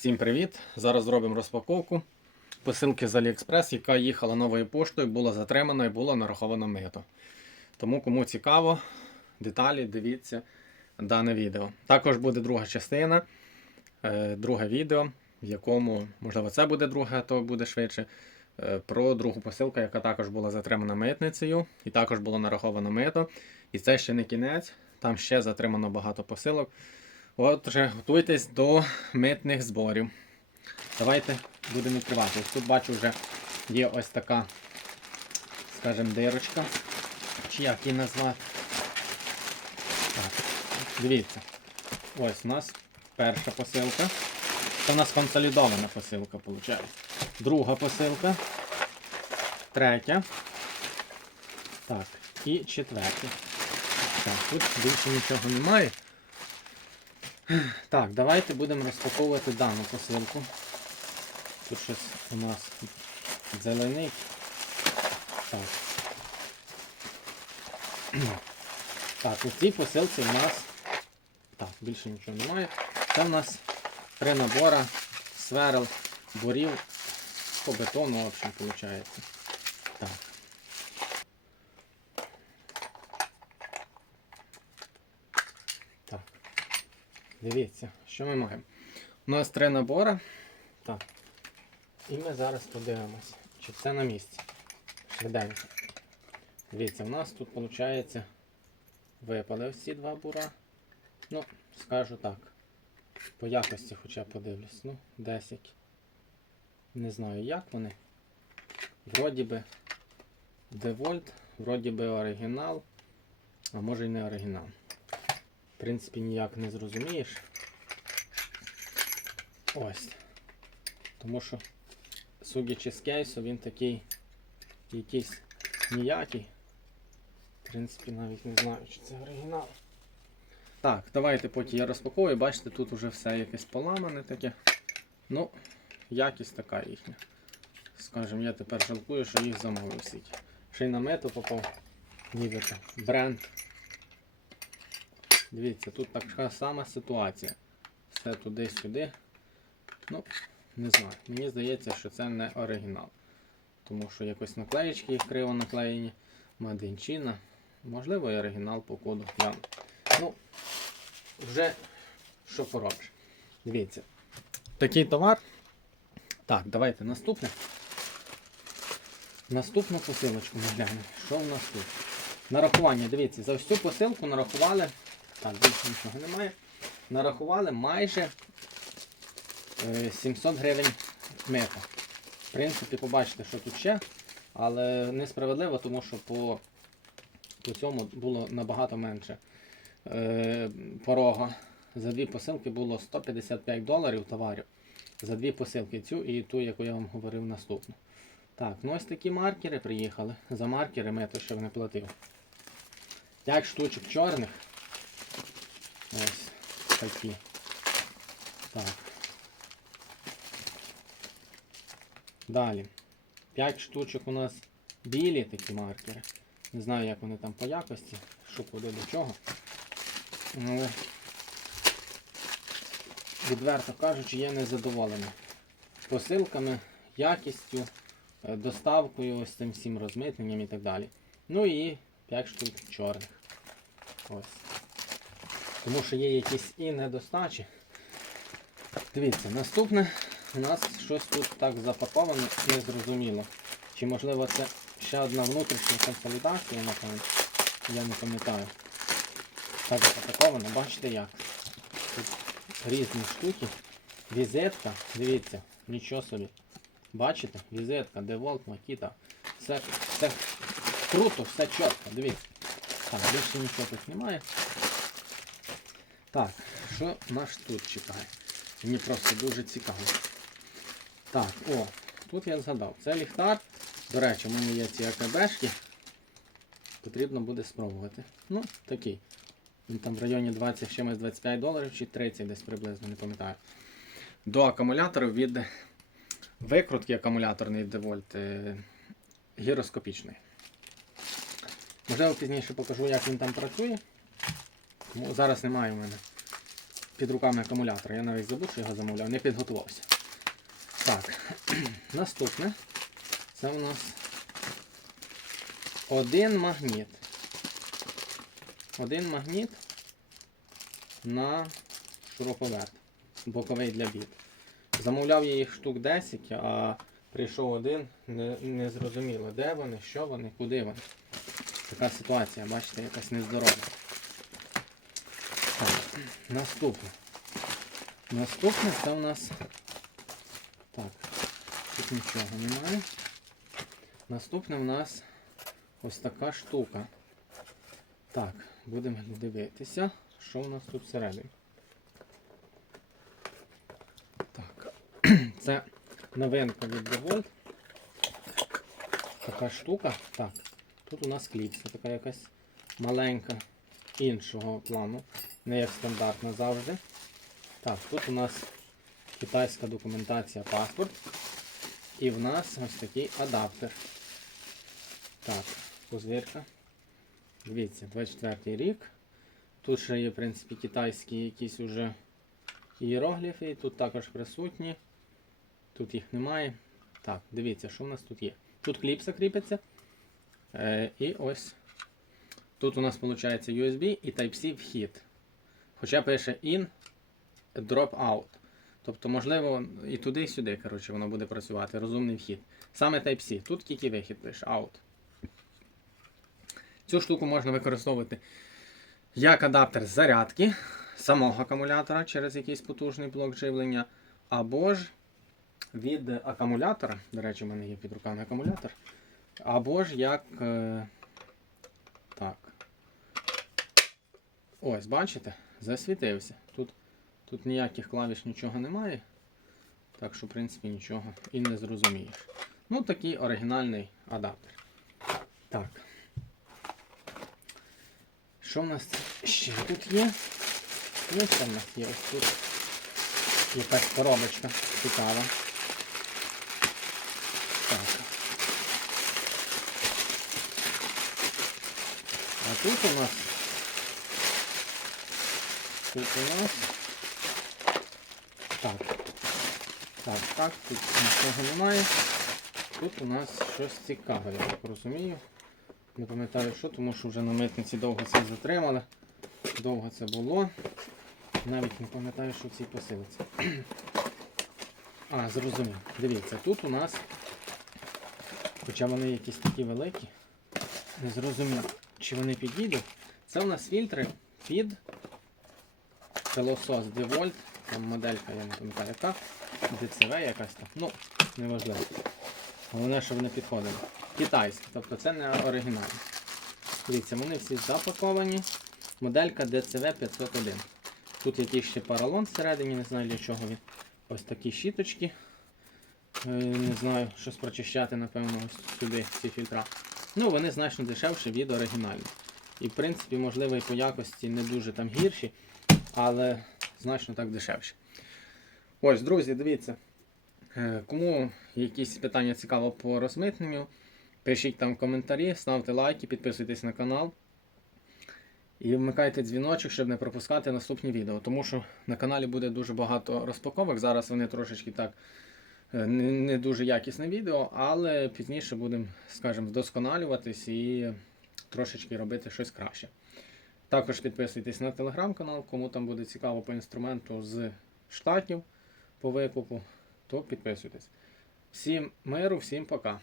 Всім привіт! Зараз зробимо розпаковку посилки з AliExpress, яка їхала новою поштою, була затримана і було нараховано мито. Тому кому цікаво, деталі дивіться дане відео. Також буде друга частина, е, друге відео, в якому, можливо, це буде друге, то буде швидше. е, Про другу посилку, яка також була затримана митницею, і також було нараховано мито. І це ще не кінець, там ще затримано багато посилок. Отже, готуйтесь до митних зборів. Давайте будемо відкривати. Тут бачу вже є ось така, скажімо, дирочка. Чи як її назвати? Так, дивіться. Ось у нас перша посилка. Це у нас консолідована посилка, виходить. Друга посилка. Третя. Так, і четверта. Так, тут більше нічого немає. Так, давайте будемо розпаковувати дану посилку. Тут щось у нас зелений. Так. Так, у цій посилці у нас... Так, більше нічого немає. Це у нас три набора сверл, борів по бетону, в общем, виходить. Дивіться, що ми маємо. У нас три набори. Так. І ми зараз подивимося, чи це на місці. Швиденько. Дивіться, у нас тут, виходить, випали всі два бура. Ну, скажу так. По якості хоча подивлюсь. Ну, 10. Не знаю, як вони. Вроді би Девольт, вроді би оригінал, а може й не оригінал. В принципі, ніяк не зрозумієш. Ось. Тому що, судячи з кейсу, він такий якийсь ніякий. В принципі, навіть не знаю, чи це оригінал. Так, давайте потім я розпакую. Бачите, тут вже все якесь поламане таке. Ну, якість така їхня. Скажем, я тепер жалкую, що їх замовив стільки. Ще й на мету попав. Нібито. Бренд. Дивіться, тут така сама ситуація. Все туди-сюди. Ну, не знаю. Мені здається, що це не оригінал. Тому що якось наклеєчки їх криво наклеєні. Мадинчина. Можливо, і оригінал по коду. Я... Ну, вже що поробиш. Дивіться. Такий товар. Так, давайте наступне. Наступну посилочку ми глянемо. Що в нас тут? Нарахування, дивіться, за всю посилку нарахували. Так, більше нічого немає. Нарахували майже е, 700 гривень мета. В принципі, побачите, що тут ще. Але несправедливо, тому що по, по цьому було набагато менше е, порога. За дві посилки було 155 доларів товарів. За дві посилки цю і ту, яку я вам говорив наступну. Так, ну ось такі маркери приїхали. За маркери мето ще не платив. 5 штучок чорних. Ось такі. Так. Далі. 5 штучок у нас білі такі маркери. Не знаю, як вони там по якості, що куди до чого. Але відверто кажучи, я не задоволений посилками, якістю, е, доставкою, ось цим всім розмитненням і так далі. Ну і 5 штук чорних. Ось. Тому що є якісь і недостачі. Дивіться, наступне у нас щось тут так запаковано, незрозуміло. Чи можливо це ще одна внутрішня консолідація, напевно. Я не пам'ятаю. Так запаковано, бачите як. Тут різні штуки. Візетка, дивіться, нічого собі. Бачите? Візетка, Деволт, Макіта. Все, все круто, все чітко, дивіться. Так, більше нічого тут немає. Так, що нас тут чекає? Мені просто дуже цікаво. Так, о, тут я згадав. Це ліхтар. До речі, у мене є ці АКБшки. Потрібно буде спробувати. Ну, такий. Він там в районі 20 чимось 25 доларів чи 30 десь приблизно, не пам'ятаю. До акумуляторів від викрутки акумуляторний Девольт е, гіроскопічний. Можливо, пізніше покажу, як він там працює. Зараз немає у мене під руками акумулятор. Я навіть забув, що його замовляв, не підготувався. Так, наступне. Це у нас один магніт. Один магніт на шуруповерт. Боковий для біт. Замовляв я їх штук 10, а прийшов один, не, не зрозуміло, де вони, що вони, куди вони. Така ситуація, бачите, якась нездорова. Наступне. Наступне це у нас. Так, тут нічого немає. Наступне у нас ось така штука. Так, будемо дивитися, що у нас тут всередині. Так, це новинка від DeWalt. Така штука. Так, тут у нас кліпса, така якась маленька іншого плану, не як стандартна завжди. Так, тут у нас китайська документація паспорт. І в нас ось такий адаптер. Так, позирка. Дивіться, 24 рік. Тут ще є, в принципі, китайські якісь уже ієрогліфи, тут також присутні. Тут їх немає. Так, дивіться, що в нас тут є. Тут кліпса кріпиться. Е, і ось тут у нас виходить USB і Type-C вхід. Хоча пише in, drop out. Тобто, можливо, і туди, і сюди, коротше, воно буде працювати. Розумний вхід. Саме Type-C. Тут тільки вихід пише out. Цю штуку можна використовувати як адаптер зарядки самого акумулятора через якийсь потужний блок живлення, або ж від акумулятора, до речі, у мене є під руками акумулятор, або ж як. е, Так. Ось, бачите? Засвітився. Тут, тут ніяких клавіш нічого немає. Так що, в принципі, нічого і не зрозумієш. Ну, такий оригінальний адаптер. Так. Що в нас ще тут є? Ну, що в нас є ось тут якась коробочка цікава. Так. А тут у нас тут у нас так. Так, так, тут нічого немає. Тут у нас щось цікаве, я так розумію. Не пам'ятаю що, тому що вже на митниці довго це затримали. Довго це було. Навіть не пам'ятаю, що в цій посилці. А, зрозумів. Дивіться, тут у нас, хоча вони якісь такі великі, не зрозумів, чи вони підійдуть. Це у нас фільтри під пилосос DeWalt, там моделька, я не пам'ятаю яка, DCV якась там. Ну, неважливо. Головне, що вони підходили. Китайські, тобто це не оригінальні. Дивіться, вони всі запаковані. Моделька DCV 501. Тут якийсь ще поролон всередині, не знаю для чого він. Ось такі щіточки. Е, Не знаю, щось прочищати, напевно, ось сюди ці фільтра. Ну, вони значно дешевші від оригінальних. І в принципі, можливо, і по якості не дуже там гірші, але значно так дешевші. Ось, друзі, дивіться. Е, Кому якісь питання цікаво по розмитненню, пишіть там коментарі, ставте лайки, підписуйтесь на канал. І вмикайте дзвіночок, щоб не пропускати наступні відео. Тому що на каналі буде дуже багато розпаковок. Зараз вони трошечки так е, не дуже якісне відео, але пізніше будемо, скажімо, вдосконалюватись і трошечки робити щось краще. Також підписуйтесь на телеграм-канал, кому там буде цікаво по інструменту з штатів по викупу, то підписуйтесь. Всім миру, всім пока.